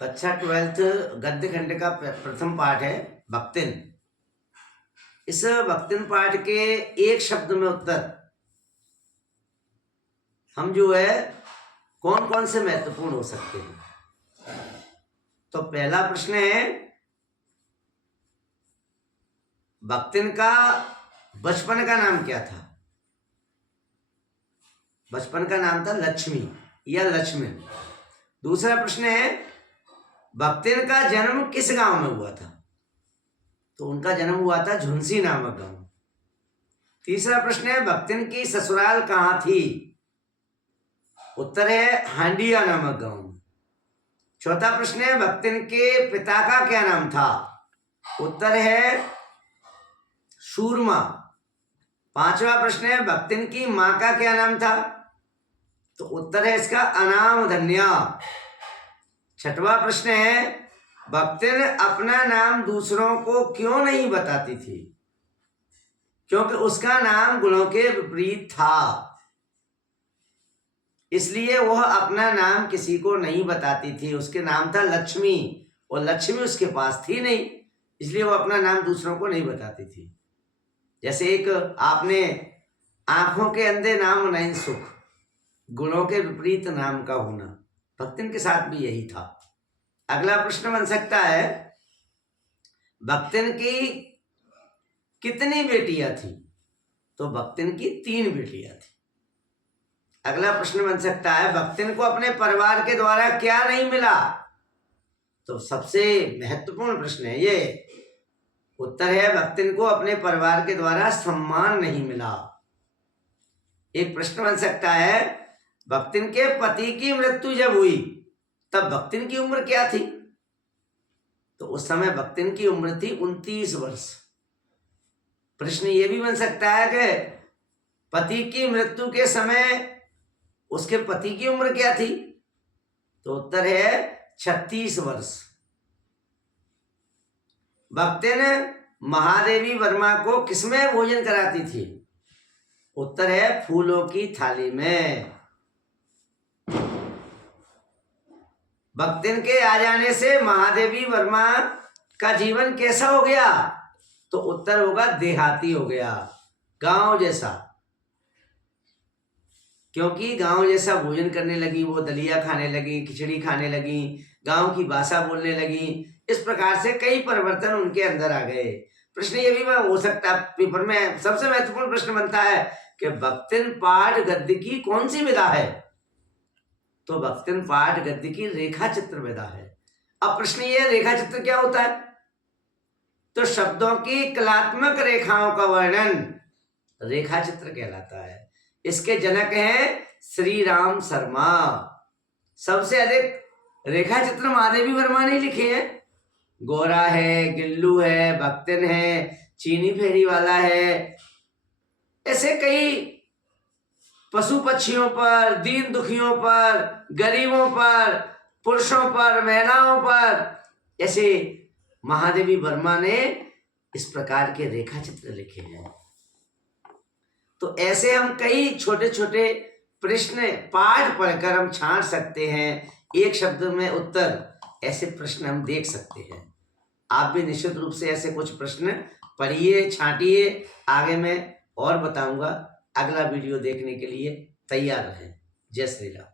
कक्षा 12th गद्य खंड का प्रथम पाठ है भक्तिन। इस भक्तिन पाठ के एक शब्द में उत्तर हम जो है कौन कौन से महत्वपूर्ण हो सकते हैं। तो पहला प्रश्न है, भक्तिन का बचपन का नाम क्या था? बचपन का नाम था लक्ष्मी या लक्ष्मण। दूसरा प्रश्न है, भक्तिन का जन्म किस गांव में हुआ था? तो उनका जन्म हुआ था झुंसी नामक गांव। तीसरा प्रश्न है, भक्तिन की ससुराल कहां थी? उत्तर है हांडिया नामक गांव। चौथा प्रश्न है, भक्तिन के पिता का क्या नाम था? उत्तर है सूरमा। पांचवा प्रश्न है, भक्तिन की मां का क्या नाम था? तो उत्तर है इसका अनाम धन्या। छठवां प्रश्न है, भक्तिन अपना नाम दूसरों को क्यों नहीं बताती थी? क्योंकि उसका नाम गुणों के विपरीत था, इसलिए वह अपना नाम किसी को नहीं बताती थी। उसके नाम था लक्ष्मी और लक्ष्मी उसके पास थी नहीं, इसलिए वह अपना नाम दूसरों को नहीं बताती थी। जैसे एक आपने आंखों के अंधे नाम नहीं सुख, गुणों के विपरीत नाम का होना, भक्तिन के साथ भी यही था। अगला प्रश्न बन सकता है, भक्तिन की कितनी बेटियां थी? तो भक्तिन की 3 बेटियां थी। अगला प्रश्न बन सकता है, भक्तिन को अपने परिवार के द्वारा क्या नहीं मिला? तो सबसे महत्वपूर्ण प्रश्न है ये। उत्तर है, भक्तिन को अपने परिवार के द्वारा सम्मान नहीं मिला। एक प्रश्न बन सकता है, भक्तिन के पति की मृत्यु जब हुई तब भक्तिन की उम्र क्या थी? तो उस समय भक्तिन की उम्र थी 29 वर्ष। प्रश्न ये भी बन सकता है कि पति की मृत्यु के समय उसके पति की उम्र क्या थी? तो उत्तर है 36 वर्ष। भक्तिन महादेवी वर्मा को किसमें भोजन कराती थी? उत्तर है फूलों की थाली में। भक्तिन के आ जाने से महादेवी वर्मा का जीवन कैसा हो गया? तो उत्तर होगा देहाती हो गया, गांव जैसा। क्योंकि गांव जैसा भोजन करने लगी, वो दलिया खाने लगी, खिचड़ी खाने लगी, गांव की भाषा बोलने लगी। इस प्रकार से कई परिवर्तन उनके अंदर आ गए। प्रश्न ये भी हो सकता है पेपर में, सबसे महत्वपूर्ण प्रश्न बनता है कि भक्तिन पाठ गद्य की कौन सी विधा है? तो भक्तिन पाठ गद्य की रेखा चित्र विधा है। अब प्रश्न ये, रेखा चित्र क्या होता है? तो शब्दों की कलात्मक रेखाओं का वर्णन रेखा चित्र कहलाता है। इसके जनक हैं श्री राम शर्मा। सबसे अधिक रेखा चित्र महादेवी वर्मा ने लिखे हैं। गोरा है, गिल्लू है, भक्तिन है, चीनी फेरी वाला है, ऐसे कई पशु पक्षियों पर, दीन दुखियों पर, गरीबों पर, पुरुषों पर, महिलाओं पर, ऐसे महादेवी वर्मा ने इस प्रकार के रेखा चित्र लिखे हैं। तो ऐसे हम कई छोटे छोटे प्रश्न पाठ पढ़कर हम छांट सकते हैं, एक शब्द में उत्तर, ऐसे प्रश्न हम देख सकते हैं। आप भी निश्चित रूप से ऐसे कुछ प्रश्न पढ़िए, छांटिए। आगे मैं और बताऊंगा। अगला वीडियो देखने के लिए तैयार रहें। जय श्री राम।